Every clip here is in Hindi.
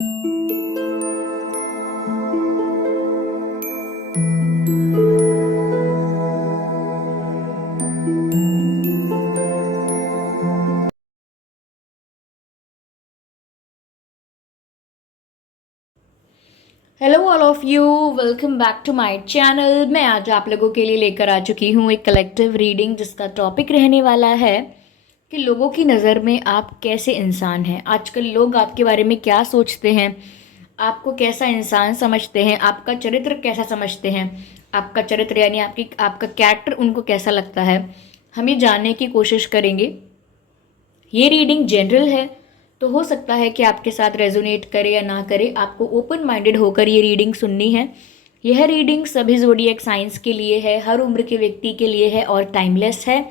Hello all of you, welcome back to my channel. मैं आज आप लोगों के लिए लेकर आ चुकी हूँ एक कलेक्टिव रीडिंग जिसका टॉपिक रहने वाला है कि लोगों की नज़र में आप कैसे इंसान हैं। आजकल लोग आपके बारे में क्या सोचते हैं, आपको कैसा इंसान समझते हैं, आपका चरित्र कैसा समझते हैं। आपका चरित्र यानी आपका कैरेक्टर उनको कैसा लगता है, हम ये जानने की कोशिश करेंगे। ये रीडिंग जनरल है, तो हो सकता है कि आपके साथ रेजोनेट करे या ना करे। आपको ओपन माइंडेड होकर ये रीडिंग सुननी है। यह रीडिंग सभी ज़ोडिएक साइंस के लिए है, हर उम्र के व्यक्ति के लिए है और टाइमलेस है।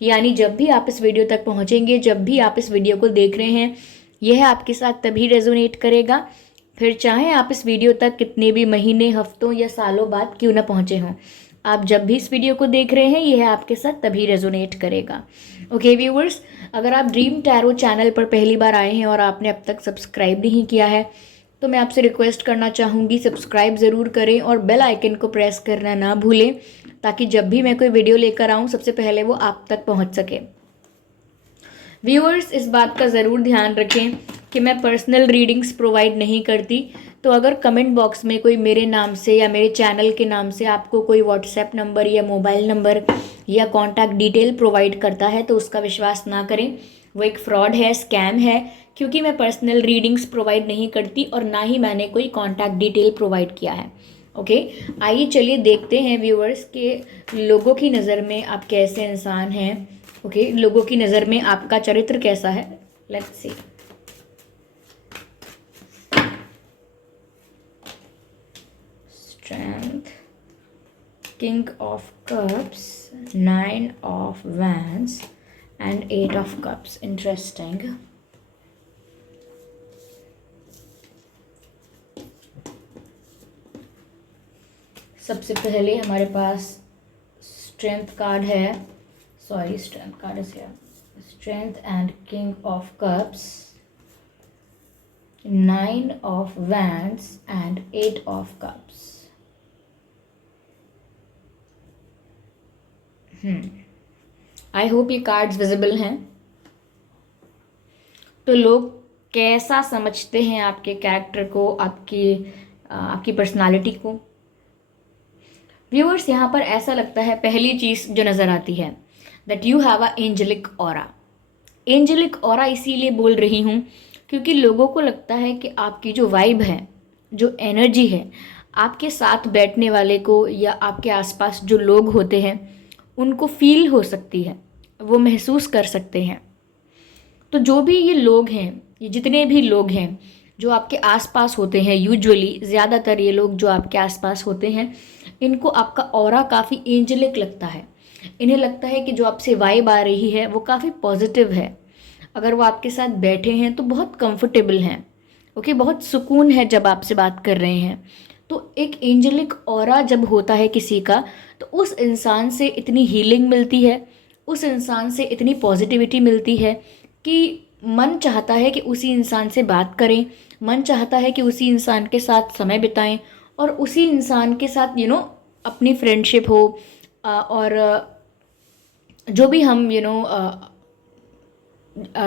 यानी जब भी आप इस वीडियो तक पहुंचेंगे, जब भी आप इस वीडियो को देख रहे हैं, यह आपके साथ तभी रेजोनेट करेगा, फिर चाहे आप इस वीडियो तक कितने भी महीने, हफ्तों या सालों बाद क्यों ना पहुंचे हों। आप जब भी इस वीडियो को देख रहे हैं, यह आपके साथ तभी रेजोनेट करेगा। ओके व्यूवर्स, अगर आप ड्रीम टैरो चैनल पर पहली बार आए हैं और आपने अब तक सब्सक्राइब नहीं किया है, तो मैं आपसे रिक्वेस्ट करना चाहूँगी सब्सक्राइब ज़रूर करें और बेल आइकन को प्रेस करना ना भूलें, ताकि जब भी मैं कोई वीडियो लेकर आऊँ सबसे पहले वो आप तक पहुँच सके। व्यूअर्स, इस बात का ज़रूर ध्यान रखें कि मैं पर्सनल रीडिंग्स प्रोवाइड नहीं करती। तो अगर कमेंट बॉक्स में कोई मेरे नाम से या मेरे चैनल के नाम से आपको कोई व्हाट्सएप नंबर या मोबाइल नंबर या कॉन्टैक्ट डिटेल प्रोवाइड करता है, तो उसका विश्वास ना करें। वो एक फ्रॉड है, स्कैम है, क्योंकि मैं पर्सनल रीडिंग्स प्रोवाइड नहीं करती और ना ही मैंने कोई कॉन्टैक्ट डिटेल प्रोवाइड किया है। ओके, आइए चलिए देखते हैं व्यूअर्स के लोगों की नज़र में आप कैसे इंसान हैं। ओके, लोगों की नज़र में आपका चरित्र कैसा है। Let's see. Strength, king of cups, 9 of wands and 8 of cups. Interesting. सबसे पहले हमारे पास स्ट्रेंथ कार्ड है। Sorry, strength card is here. Strength and king of cups, 9 of wands and 8 of cups. I hope ये कार्ड्स विजिबल हैं। तो लोग कैसा समझते हैं आपके कैरेक्टर को, आपकी पर्सनालिटी को। व्यूअर्स, यहाँ पर ऐसा लगता है, पहली चीज़ जो नज़र आती है that you have a angelic aura. Angelic aura इसीलिए बोल रही हूँ क्योंकि लोगों को लगता है कि आपकी जो वाइब है, जो एनर्जी है, आपके साथ बैठने वाले को या आपके आसपास जो लोग होते हैं उनको फील हो सकती है, वो महसूस कर सकते हैं। तो जो भी ये लोग हैं, ये जितने भी लोग हैं जो आपके आसपास होते हैं, यूजुअली ज़्यादातर ये लोग जो आपके आसपास होते हैं, इनको आपका ऑरा काफ़ी एंजेलिक लगता है। इन्हें लगता है कि जो आपसे वाइब आ रही है वो काफ़ी पॉजिटिव है। अगर वो आपके साथ बैठे हैं तो बहुत कंफर्टेबल हैं। ओके, बहुत सुकून है जब आपसे बात कर रहे हैं। तो एक एंजेलिक ऑरा जब होता है किसी का, तो उस इंसान से इतनी हीलिंग मिलती है, उस इंसान से इतनी पॉजिटिविटी मिलती है कि मन चाहता है कि उसी इंसान से बात करें, मन चाहता है कि उसी इंसान के साथ समय बिताएं और उसी इंसान के साथ अपनी फ्रेंडशिप हो। और जो भी हम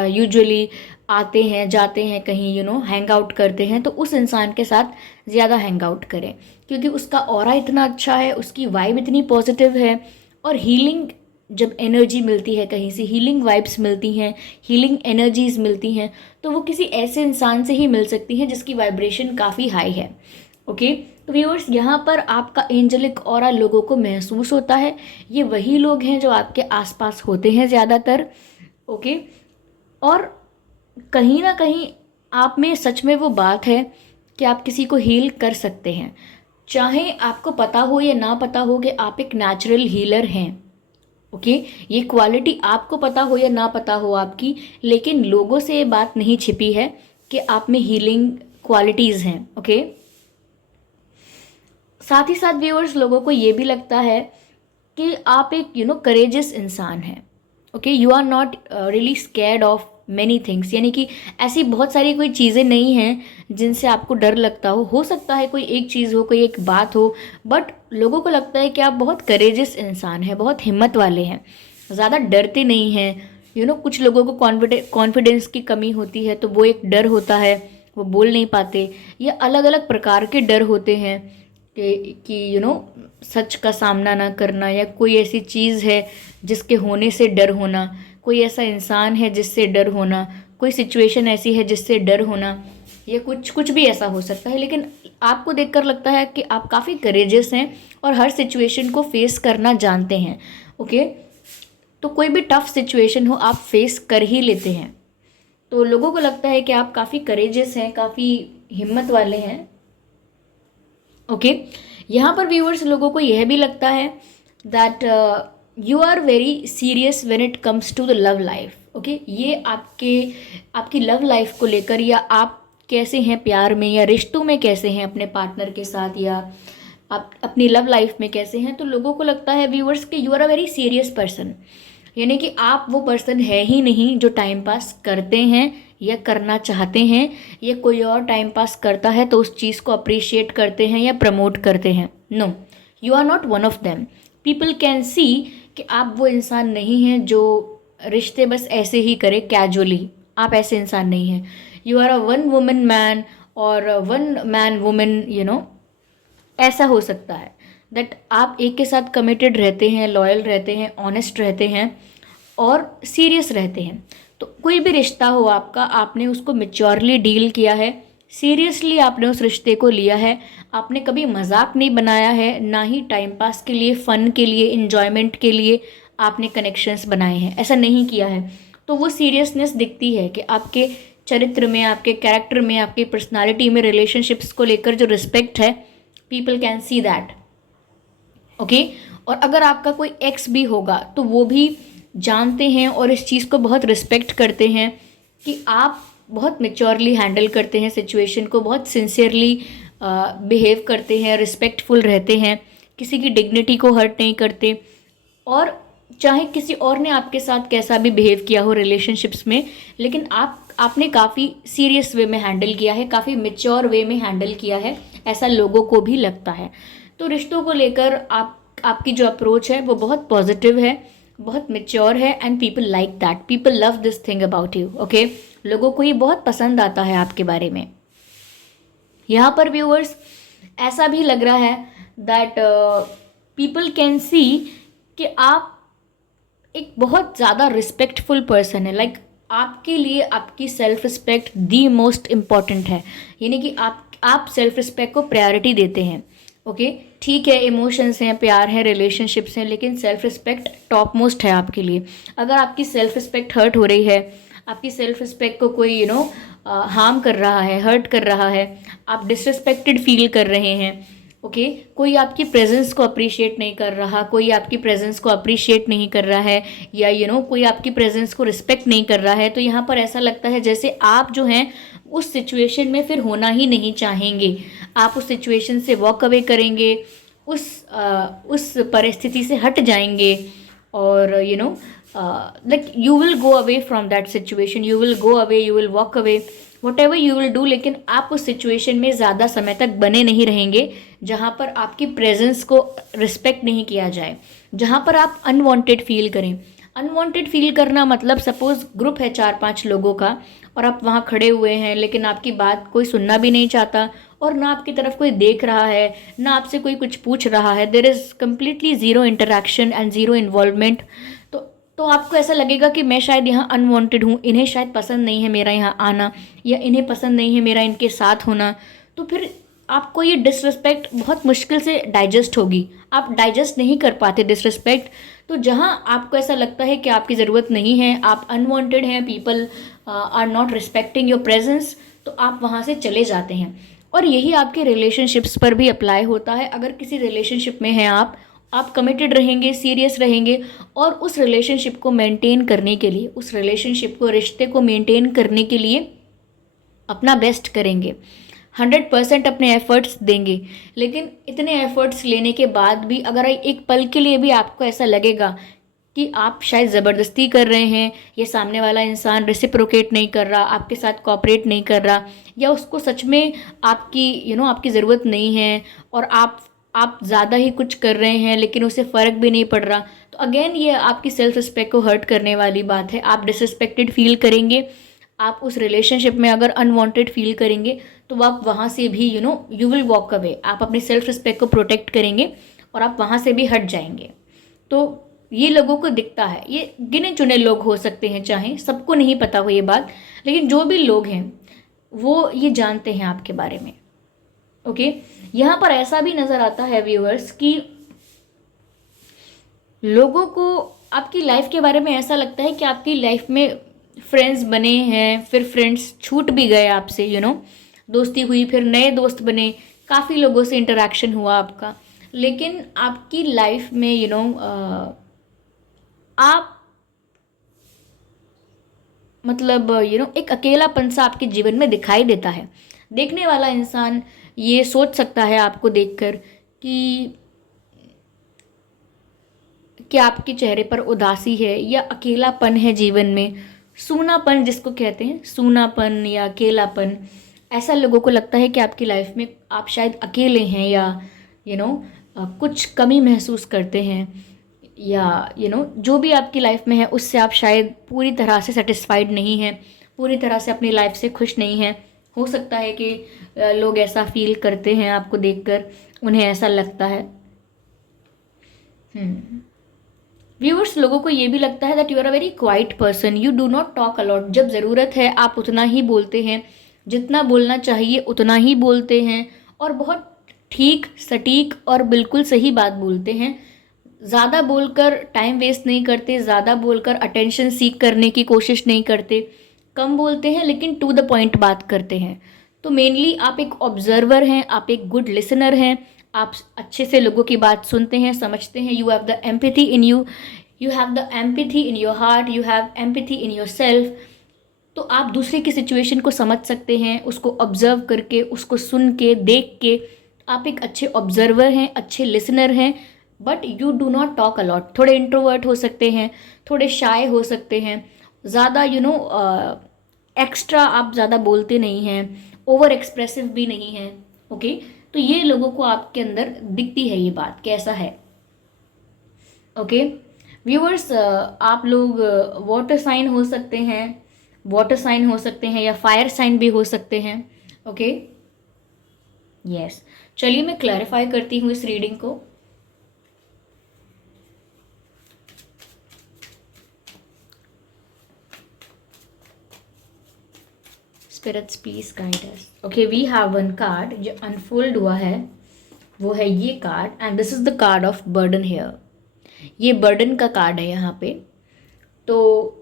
यूजुअली आते हैं जाते हैं कहीं, हैंग आउट करते हैं, तो उस इंसान के साथ ज़्यादा हैंग आउट करें, क्योंकि उसका ऑरा इतना अच्छा है, उसकी वाइब इतनी पॉजिटिव है। और हीलिंग जब एनर्जी मिलती है, कहीं से हीलिंग वाइब्स मिलती हैं, हीलिंग एनर्जीज मिलती हैं, तो वो किसी ऐसे इंसान से ही मिल सकती हैं जिसकी वाइब्रेशन काफ़ी हाई है। ओके, तो व्यूअर्स, यहाँ पर आपका एंजेलिक ऑरा लोगों को महसूस होता है। ये वही लोग हैं जो आपके आसपास होते हैं ज़्यादातर। ओके, और कहीं ना कहीं आप में सच में वो बात है कि आप किसी को हील कर सकते हैं, चाहे आपको पता हो या ना पता हो कि आप एक नेचुरल हीलर हैं। ओके, ये क्वालिटी आपको पता हो या ना पता हो आपकी, लेकिन लोगों से ये बात नहीं छिपी है कि आप में हीलिंग क्वालिटीज़ हैं। ओके, साथ ही साथ व्यूअर्स, लोगों को ये भी लगता है कि आप एक करेजियस इंसान हैं। Okay, you are not really scared of many things, यानी कि ऐसी बहुत सारी कोई चीज़ें नहीं हैं जिनसे आपको डर लगता हो सकता है कोई एक चीज़ हो, कोई एक बात हो, बट लोगों को लगता है कि आप बहुत करेजियस इंसान हैं, बहुत हिम्मत वाले हैं, ज़्यादा डरते नहीं हैं। कुछ लोगों को कॉन्फिडेंस की कमी होती है, तो वो एक डर होता है, वो बोल नहीं पाते, या अलग अलग प्रकार के डर होते हैं कि सच का सामना ना करना, या कोई ऐसी चीज़ है जिसके होने से डर होना, कोई ऐसा इंसान है जिससे डर होना, कोई सिचुएशन ऐसी है जिससे डर होना, या कुछ कुछ भी ऐसा हो सकता है। लेकिन आपको देखकर लगता है कि आप काफ़ी करेजियस हैं और हर सिचुएशन को फेस करना जानते हैं। ओके, तो कोई भी टफ सिचुएशन हो आप फेस कर ही लेते हैं। तो लोगों को लगता है कि आप काफ़ी करेजियस हैं, काफ़ी हिम्मत वाले हैं। ओके, यहाँ पर व्यूअर्स लोगों को यह भी लगता है that you are very serious when it comes to the love life. Okay, ये आपकी लव लाइफ को लेकर, या आप कैसे हैं प्यार में या रिश्तों में कैसे हैं अपने पार्टनर के साथ, या आप अपनी लव लाइफ में कैसे हैं, तो लोगों को लगता है व्यूअर्स कि you are a very serious person, यानी कि आप वो पर्सन है ही नहीं जो टाइम पास करते हैं या करना चाहते हैं, या कोई और टाइम पास करता है तो उस चीज़ को अप्रिशिएट करते हैं या प्रमोट करते हैं। No, you are not one of them. People can see कि आप वो इंसान नहीं हैं जो रिश्ते बस ऐसे ही करे कैजुअली। आप ऐसे इंसान नहीं हैं। You are a one women man और वन मैन वुमेन, ऐसा हो सकता है दैट आप एक के साथ कमिटेड रहते हैं, लॉयल रहते हैं, ऑनेस्ट रहते हैं और सीरियस रहते हैं। तो कोई भी रिश्ता हो आपका, आपने उसको मैच्योरली डील किया है, सीरियसली आपने उस रिश्ते को लिया है, आपने कभी मजाक नहीं बनाया है, ना ही टाइम पास के लिए, फ़न के लिए, इन्जॉयमेंट के लिए आपने कनेक्शंस बनाए हैं, ऐसा नहीं किया है। तो वो सीरियसनेस दिखती है कि आपके चरित्र में, आपके कैरेक्टर में, आपकी पर्सनालिटी में, रिलेशनशिप्स को लेकर जो रिस्पेक्ट है, people can see that. Okay, और अगर आपका कोई एक्स भी होगा तो वो भी जानते हैं और इस चीज़ को बहुत रिस्पेक्ट करते हैं कि आप बहुत मेच्योरली हैंडल करते हैं सिचुएशन को, बहुत सिंसियरली बिहेव करते हैं, रिस्पेक्टफुल रहते हैं, किसी की डिग्निटी को हर्ट नहीं करते, और चाहे किसी और ने आपके साथ कैसा भी बिहेव किया हो रिलेशनशिप्स में, लेकिन आपने काफ़ी सीरियस वे में हैंडल किया है, काफ़ी मेच्योर वे में हैंडल किया है, ऐसा लोगों को भी लगता है। तो रिश्तों को लेकर आपकी जो अप्रोच है वो बहुत पॉजिटिव है, बहुत मेच्योर है, and people like that, people love this thing about you. Okay, लोगों को ये बहुत पसंद आता है आपके बारे में। यहाँ पर व्यूअर्स ऐसा भी लग रहा है दैट पीपल कैन सी कि आप एक बहुत ज़्यादा रिस्पेक्टफुल पर्सन है। लाइक आपके लिए आपकी self respect the most important है, यानी कि आप सेल्फ रिस्पेक्ट को प्रायोरिटी देते हैं। ओके, ठीक है, इमोशंस हैं, प्यार है, रिलेशनशिप्स हैं, लेकिन सेल्फ रिस्पेक्ट टॉप मोस्ट है आपके लिए। अगर आपकी सेल्फ रिस्पेक्ट हर्ट हो रही है, आपकी सेल्फ रिस्पेक्ट को कोई हार्म कर रहा है, हर्ट कर रहा है, आप डिसरिस्पेक्टेड फील कर रहे हैं, ओके, कोई आपकी प्रेजेंस को अप्रिशिएट नहीं कर रहा, कोई आपकी प्रेजेंस को अप्रिशिएट नहीं कर रहा है, या कोई आपकी प्रेजेंस को रिस्पेक्ट नहीं कर रहा है, तो यहाँ पर ऐसा लगता है जैसे आप जो हैं उस सिचुएशन में फिर होना ही नहीं चाहेंगे। आप उस सिचुएशन से वॉक अवे करेंगे, उस परिस्थिति से हट जाएंगे, और like you will go away from that situation, you will go away, you will walk away, what ever you will do, लेकिन आप उस सिचुएशन में ज़्यादा समय तक बने नहीं रहेंगे जहाँ पर आपकी प्रेजेंस को रिस्पेक्ट नहीं किया जाए, जहाँ पर आप अनवांटेड फील करें। अनवांटेड फील करना मतलब सपोज ग्रुप है 4-5 लोगों का और आप वहाँ खड़े हुए हैं, लेकिन आपकी बात कोई सुनना भी नहीं चाहता और ना आपकी तरफ कोई देख रहा है, ना आपसे कोई कुछ पूछ रहा है, there is completely zero interaction and zero involvement. तो आपको ऐसा लगेगा कि मैं शायद यहाँ अनवांटेड हूँ, इन्हें शायद पसंद नहीं है मेरा यहाँ आना, या इन्हें पसंद नहीं है मेरा इनके साथ होना। तो फिर आपको ये डिसरिस्पेक्ट बहुत मुश्किल से डाइजेस्ट होगी, आप डाइजेस्ट नहीं कर पाते डिसरिस्पेक्ट। तो जहाँ आपको ऐसा लगता है कि आपकी ज़रूरत नहीं है, आप अनवांटेड हैं, people are not respecting your presence, तो आप वहाँ से चले जाते हैं। और यही आपके रिलेशनशिप्स पर भी अप्लाई होता है। अगर किसी रिलेशनशिप में हैं आप कमिटेड रहेंगे, सीरियस रहेंगे, और उस रिलेशनशिप को मेंटेन करने के लिए, उस रिलेशनशिप को, रिश्ते को मेंटेन करने के लिए अपना बेस्ट करेंगे, 100% अपने एफर्ट्स देंगे। लेकिन इतने एफर्ट्स लेने के बाद भी अगर एक पल के लिए भी आपको ऐसा लगेगा कि आप शायद ज़बरदस्ती कर रहे हैं, या सामने वाला इंसान रेसिप्रोकेट नहीं कर रहा, आपके साथ कोऑपरेट नहीं कर रहा, या उसको सच में आपकी आपकी ज़रूरत नहीं है और आप ज़्यादा ही कुछ कर रहे हैं लेकिन उसे फ़र्क भी नहीं पड़ रहा। तो अगेन ये आपकी सेल्फ रिस्पेक्ट को हर्ट करने वाली बात है। आप डिसरिस्पेक्टेड फील करेंगे, आप उस रिलेशनशिप में अगर अनवांटेड फील करेंगे तो आप वहाँ से भी यू विल वॉक अवे। आप अपनी सेल्फ रिस्पेक्ट को प्रोटेक्ट करेंगे और आप वहाँ से भी हट जाएंगे। तो ये लोगों को दिखता है, ये गिने चुने लोग हो सकते हैं, चाहे सबको नहीं पता हो ये बात, लेकिन जो भी लोग हैं वो ये जानते हैं आपके बारे में। ओके, यहाँ पर ऐसा भी नज़र आता है व्यूअर्स कि लोगों को आपकी लाइफ के बारे में ऐसा लगता है कि आपकी लाइफ में फ्रेंड्स बने हैं, फिर फ्रेंड्स छूट भी गए आपसे, दोस्ती हुई, फिर नए दोस्त बने, काफ़ी लोगों से इंटरेक्शन हुआ आपका, लेकिन आपकी लाइफ में आप मतलब एक अकेलापन सा आपके जीवन में दिखाई देता है। देखने वाला इंसान ये सोच सकता है आपको देखकर कि आपके चेहरे पर उदासी है या अकेलापन है जीवन में, सूनापन जिसको कहते हैं, सूनापन या अकेलापन। ऐसा लोगों को लगता है कि आपकी लाइफ में आप शायद अकेले हैं, या कुछ कमी महसूस करते हैं, या जो भी आपकी लाइफ में है उससे आप शायद पूरी तरह से सेटिस्फाइड नहीं हैं, पूरी तरह से अपनी लाइफ से खुश नहीं हैं। हो सकता है कि लोग ऐसा फील करते हैं आपको देखकर, उन्हें ऐसा लगता है। व्यूअर्स, लोगों को ये भी लगता है that you are a very quiet person, you do not talk a lot. जब ज़रूरत है आप उतना ही बोलते हैं, जितना बोलना चाहिए उतना ही बोलते हैं, और बहुत ठीक, सटीक और बिल्कुल सही बात बोलते हैं। ज़्यादा बोलकर टाइम वेस्ट नहीं करते, ज़्यादा बोलकर अटेंशन सीक करने की कोशिश नहीं करते, कम बोलते हैं लेकिन टू द पॉइंट बात करते हैं। तो मेनली आप एक ऑब्जर्वर हैं, आप एक गुड लिसनर हैं, आप अच्छे से लोगों की बात सुनते हैं, समझते हैं। You have the empathy in you, you have the empathy in your heart, you have empathy in your self. तो आप दूसरे की सिचुएशन को समझ सकते हैं, उसको ऑब्जर्व करके, उसको सुन के, देख के। आप एक अच्छे ऑब्जर्वर हैं, अच्छे लिसनर हैं, but you do not talk allot. थोड़े इंट्रोवर्ट हो सकते हैं, थोड़े शाय हो सकते हैं, ज़्यादा एक्स्ट्रा आप ज़्यादा बोलते नहीं हैं, ओवर एक्सप्रेसिव भी नहीं हैं। ओके, तो ये लोगों को आपके अंदर दिखती है ये बात, कैसा है। ओके व्यूअर्स, आप लोग वाटर साइन हो सकते हैं, या फायर साइन भी हो सकते हैं। ओके, यस, चलिए मैं क्लैरिफाई करती हूँ इस रीडिंग को। Spirits please guide us. Okay, we have one card जो अनफोल्ड हुआ है, वो है ये card, and this is the card of burden here. ये बर्डन का कार्ड है यहाँ पे। तो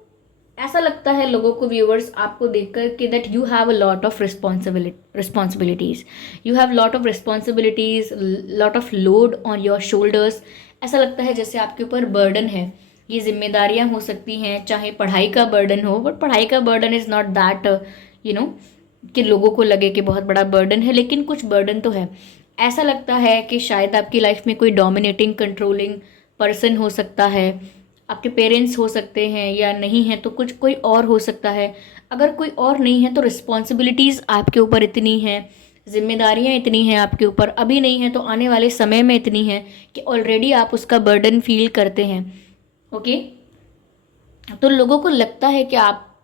ऐसा लगता है लोगों को, व्यूअर्स, आपको देखकर कि that you have a lot of responsibilities, you have lot of responsibilities, lot of load on your shoulders. ऐसा लगता है जैसे आपके ऊपर बर्डन है। ये जिम्मेदारियाँ हो सकती हैं, चाहे पढ़ाई का बर्डन हो, बट पढ़ाई का बर्डन इज़ नॉट दैट कि लोगों को लगे कि बहुत बड़ा बर्डन है, लेकिन कुछ बर्डन तो है। ऐसा लगता है कि शायद आपकी लाइफ में कोई डोमिनेटिंग, कंट्रोलिंग पर्सन हो सकता है, आपके पेरेंट्स हो सकते हैं, या नहीं है तो कुछ कोई और हो सकता है। अगर कोई और नहीं है तो रिस्पॉन्सिबिलिटीज़ आपके ऊपर इतनी हैं, जिम्मेदारियां इतनी हैं आपके ऊपर, अभी नहीं है तो आने वाले समय में इतनी हैं कि ऑलरेडी आप उसका बर्डन फील करते हैं। ओके, तो लोगों को लगता है कि आप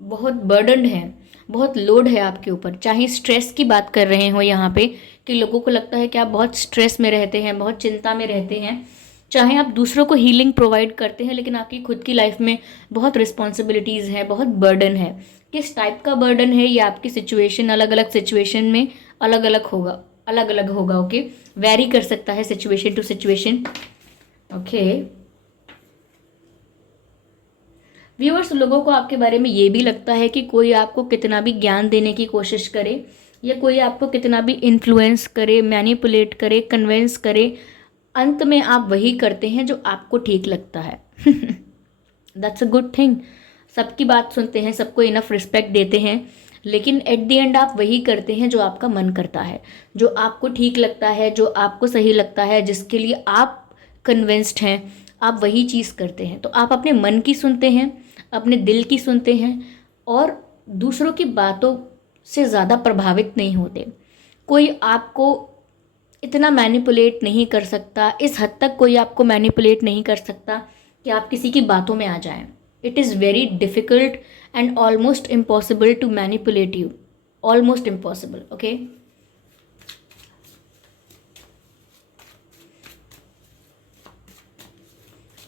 बहुत बर्डनड हैं, बहुत लोड है आपके ऊपर। चाहे स्ट्रेस की बात कर रहे हो यहाँ पे, कि लोगों को लगता है कि आप बहुत स्ट्रेस में रहते हैं, बहुत चिंता में रहते हैं। चाहे आप दूसरों को हीलिंग प्रोवाइड करते हैं, लेकिन आपकी खुद की लाइफ में बहुत रिस्पॉन्सिबिलिटीज़ हैं, बहुत बर्डन है। किस टाइप का बर्डन है ये आपकी सिचुएशन, अलग अलग सिचुएशन में अलग अलग होगा। ओके, वेरी कर सकता है situation to situation. Okay viewers, लोगों को आपके बारे में ये भी लगता है कि कोई आपको कितना भी ज्ञान देने की कोशिश करे, या कोई आपको कितना भी इन्फ्लुएंस करे, मैनिपुलेट करे, कन्विंस करे, अंत में आप वही करते हैं जो आपको ठीक लगता है। That's a good thing. सबकी बात सुनते हैं, सबको इनफ रिस्पेक्ट देते हैं, लेकिन एट द एंड आप वही करते हैं जो आपका मन करता है, जो आपको ठीक लगता है, जो आपको सही लगता है, जिसके लिए आप कन्विंस्ड हैं, आप वही चीज़ करते हैं। तो आप अपने मन की सुनते हैं, अपने दिल की सुनते हैं और दूसरों की बातों से ज़्यादा प्रभावित नहीं होते। कोई आपको इतना मैनिपुलेट नहीं कर सकता, इस हद तक कोई आपको मैनिपुलेट नहीं कर सकता कि आप किसी की बातों में आ जाएं। It is very difficult and almost impossible to manipulate you, almost impossible. Okay,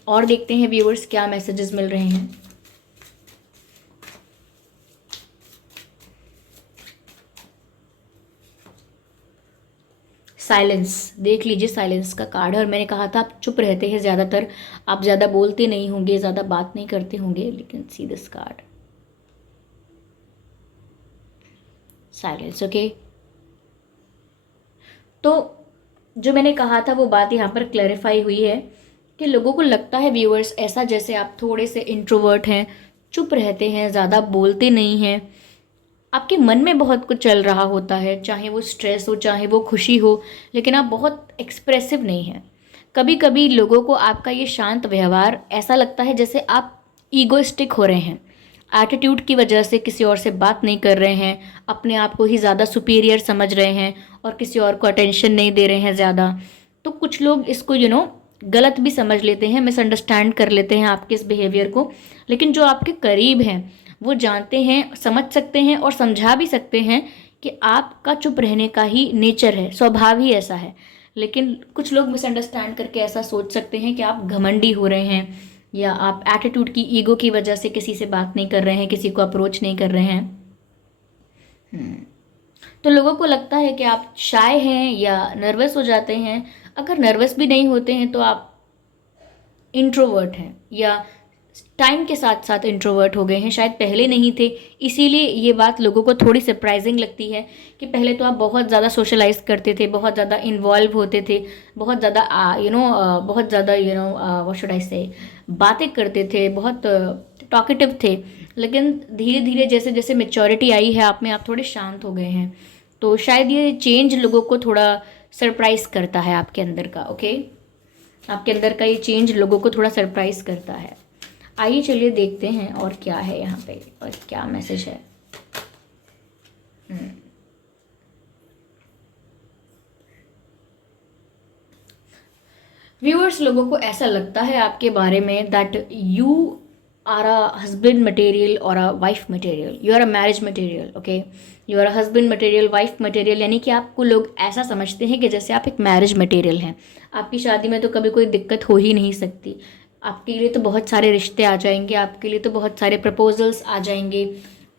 और देखते हैं व्यूअर्स क्या मैसेजेस मिल रहे हैं। साइलेंस, देख लीजिए साइलेंस का कार्ड है। और मैंने कहा था आप चुप रहते हैं ज़्यादातर, आप ज़्यादा बोलते नहीं होंगे, ज़्यादा बात नहीं करते होंगे, लेकिन see this card, silence. Okay, तो जो मैंने कहा था वो बात यहाँ पर क्लैरिफाई हुई है कि लोगों को लगता है व्यूअर्स ऐसा जैसे आप थोड़े से इंट्रोवर्ट हैं, चुप रहते हैं, ज़्यादा बोलते नहीं हैं, आपके मन में बहुत कुछ चल रहा होता है, चाहे वो स्ट्रेस हो चाहे वो खुशी हो, लेकिन आप बहुत एक्सप्रेसिव नहीं हैं। कभी कभी लोगों को आपका ये शांत व्यवहार ऐसा लगता है जैसे आप ईगोइस्टिक हो रहे हैं, एटीट्यूड की वजह से किसी और से बात नहीं कर रहे हैं, अपने आप को ही ज़्यादा सुपीरियर समझ रहे हैं और किसी और को अटेंशन नहीं दे रहे हैं ज़्यादा। तो कुछ लोग इसको गलत भी समझ लेते हैं, मिसअंडरस्टैंड कर लेते हैं आपके इस बिहेवियर को। लेकिन जो आपके करीब हैं वो जानते हैं, समझ सकते हैं और समझा भी सकते हैं कि आपका चुप रहने का ही नेचर है, स्वभाव ही ऐसा है। लेकिन कुछ लोग मिसअंडरस्टैंड करके ऐसा सोच सकते हैं कि आप घमंडी हो रहे हैं या आप एटीट्यूड की, ईगो की वजह से किसी से बात नहीं कर रहे हैं, किसी को अप्रोच नहीं कर रहे हैं। तो लोगों को लगता है कि आप शाय हैं या नर्वस हो जाते हैं। अगर नर्वस भी नहीं होते हैं तो आप इंट्रोवर्ट हैं या टाइम के साथ साथ इंट्रोवर्ट हो गए हैं, शायद पहले नहीं थे। इसीलिए ये बात लोगों को थोड़ी सरप्राइजिंग लगती है कि पहले तो आप बहुत ज़्यादा सोशलाइज करते थे, बहुत ज़्यादा इन्वॉल्व होते थे, बहुत ज़्यादा बहुत ज़्यादा व्हाट शुड आई से, बातें करते थे, बहुत टॉकेटिव थे। लेकिन धीरे धीरे जैसे जैसे मेच्योरिटी आई है आप में, आप थोड़े शांत हो गए हैं। तो शायद ये चेंज लोगों को थोड़ा सरप्राइज करता है आपके अंदर का। ओके, आपके अंदर का ये चेंज लोगों को थोड़ा सरप्राइज करता है। आइए चलिए देखते हैं और क्या है यहाँ पे और क्या मैसेज है। व्यूअर्स, लोगों को ऐसा लगता है आपके बारे में that you are a husband material और a wife material, you are a marriage material. Okay, you are a husband material, wife material, यानी कि आपको लोग ऐसा समझते हैं कि जैसे आप एक मैरिज मटेरियल हैं। आपकी शादी में तो कभी कोई दिक्कत हो ही नहीं सकती, आपके लिए तो बहुत सारे रिश्ते आ जाएंगे, आपके लिए तो बहुत सारे प्रपोजल्स आ जाएंगे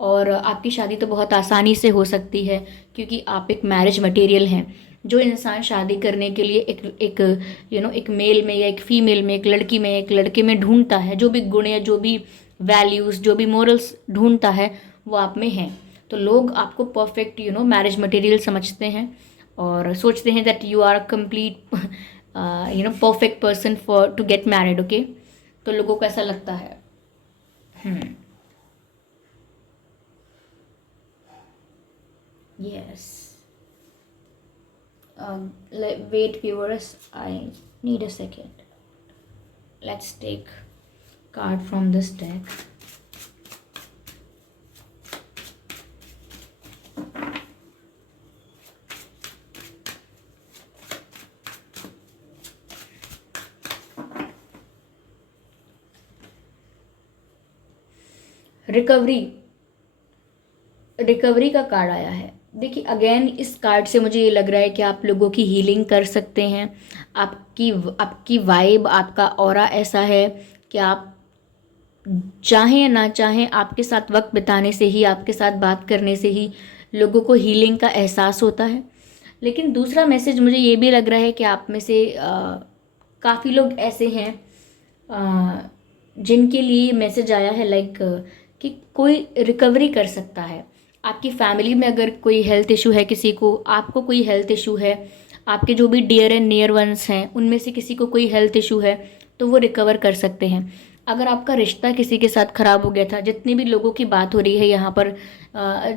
और आपकी शादी तो बहुत आसानी से हो सकती है क्योंकि आप एक मैरिज मटेरियल हैं। जो इंसान शादी करने के लिए एक मेल में या एक फीमेल में, एक लड़की में, एक लड़के में ढूंढता है, जो भी गुण या जो भी वैल्यूज़, जो भी मोरल्स ढूंढता है वो आप में हैं। तो लोग आपको परफेक्ट मैरिज मटेरियल समझते हैं और सोचते हैं that you are complete perfect person for to get married. Okay, तो लोगों को ऐसा लगता है। Yes, wait viewers, I need a second. Let's take card from this deck. Recovery का कार्ड आया है। देखिए अगेन इस कार्ड से मुझे ये लग रहा है कि आप लोगों की हीलिंग कर सकते हैं। आपकी वाइब, आपका ऑरा ऐसा है कि आप चाहें या ना चाहें, आपके साथ वक्त बिताने से ही, आपके साथ बात करने से ही लोगों को हीलिंग का एहसास होता है। लेकिन दूसरा मैसेज मुझे ये भी लग रहा है कि आप में से काफ़ी लोग ऐसे हैं जिनके लिए मैसेज आया है लाइक कि कोई रिकवरी कर सकता है। आपकी फैमिली में अगर कोई हेल्थ इशू है, किसी को, आपको कोई हेल्थ इशू है, आपके जो भी डियर एंड नियर वंस हैं उनमें से किसी को कोई हेल्थ इशू है तो वो रिकवर कर सकते हैं। अगर आपका रिश्ता किसी के साथ ख़राब हो गया था, जितने भी लोगों की बात हो रही है यहाँ पर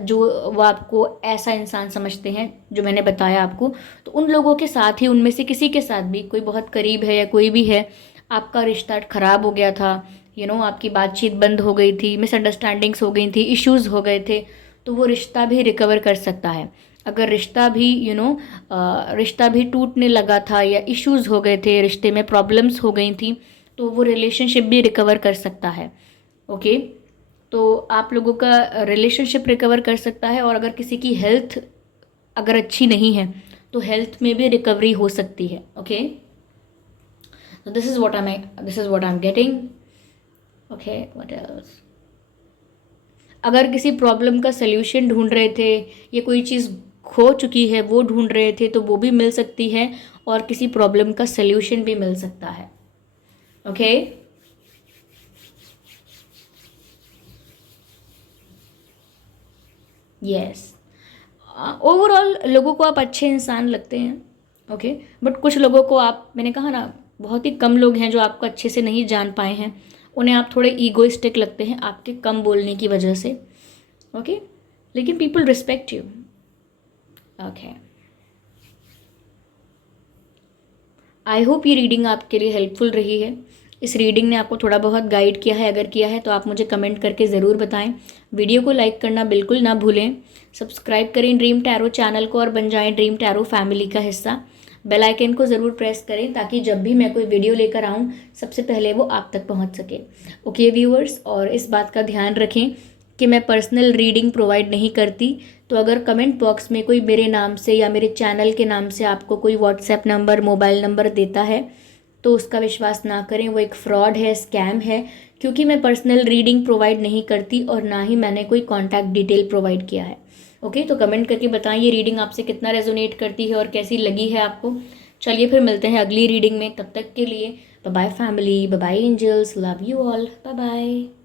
जो वो आपको ऐसा इंसान समझते हैं जो मैंने बताया आपको, तो उन लोगों के साथ ही, उनमें से किसी के साथ भी, कोई बहुत करीब है या कोई भी है, आपका रिश्ता ख़राब हो गया था, आपकी बातचीत बंद हो गई थी, मिसअंडरस्टैंडिंग्स हो गई थी, इश्यूज़ हो गए थे, तो वो रिश्ता भी रिकवर कर सकता है। अगर रिश्ता भी रिश्ता भी टूटने लगा था या इश्यूज़ हो गए थे, रिश्ते में प्रॉब्लम्स हो गई थी, तो वो रिलेशनशिप भी रिकवर कर सकता है। ओके, तो आप लोगों का रिलेशनशिप रिकवर कर सकता है। और अगर किसी की हेल्थ अगर अच्छी नहीं है तो हेल्थ में भी रिकवरी हो सकती है। Okay, so this is what I'm getting. Okay, what else? अगर किसी प्रॉब्लम का सल्यूशन ढूंढ रहे थे, ये कोई चीज़ खो चुकी है वो ढूंढ रहे थे, तो वो भी मिल सकती है और किसी प्रॉब्लम का सल्यूशन भी मिल सकता है। ओके, यस, ओवरऑल लोगों को आप अच्छे इंसान लगते हैं। ओके, बट कुछ लोगों को आप, मैंने कहा ना, बहुत ही कम लोग हैं जो आपको अच्छे से नहीं जान पाए हैं, उन्हें आप थोड़े ईगोइस्टिक लगते हैं आपके कम बोलने की वजह से। ओके, लेकिन people respect you. Okay, I hope ये रीडिंग आपके लिए हेल्पफुल रही है। इस रीडिंग ने आपको थोड़ा बहुत गाइड किया है, अगर किया है तो आप मुझे कमेंट करके ज़रूर बताएं। वीडियो को लाइक करना बिल्कुल ना भूलें। सब्सक्राइब करें ड्रीम टैरो चैनल को और बन जाएं ड्रीम टैरो फैमिली का हिस्सा। बेल आइकन को ज़रूर प्रेस करें ताकि जब भी मैं कोई वीडियो लेकर आऊँ सबसे पहले वो आप तक पहुँच सके। ओके व्यूअर्स, और इस बात का ध्यान रखें कि मैं पर्सनल रीडिंग प्रोवाइड नहीं करती, तो अगर कमेंट बॉक्स में कोई मेरे नाम से या मेरे चैनल के नाम से आपको कोई व्हाट्सएप नंबर, मोबाइल नंबर देता है तो उसका विश्वास ना करें, वो एक फ्रॉड है, स्कैम है, क्योंकि मैं पर्सनल रीडिंग प्रोवाइड नहीं करती और ना ही मैंने कोई कॉन्टैक्ट डिटेल प्रोवाइड किया है। ओके, तो कमेंट करके बताएं ये रीडिंग आपसे कितना रेजोनेट करती है और कैसी लगी है आपको। चलिए फिर मिलते हैं अगली रीडिंग में, तब तक के लिए bye bye family, bye bye angels, love you all, bye bye.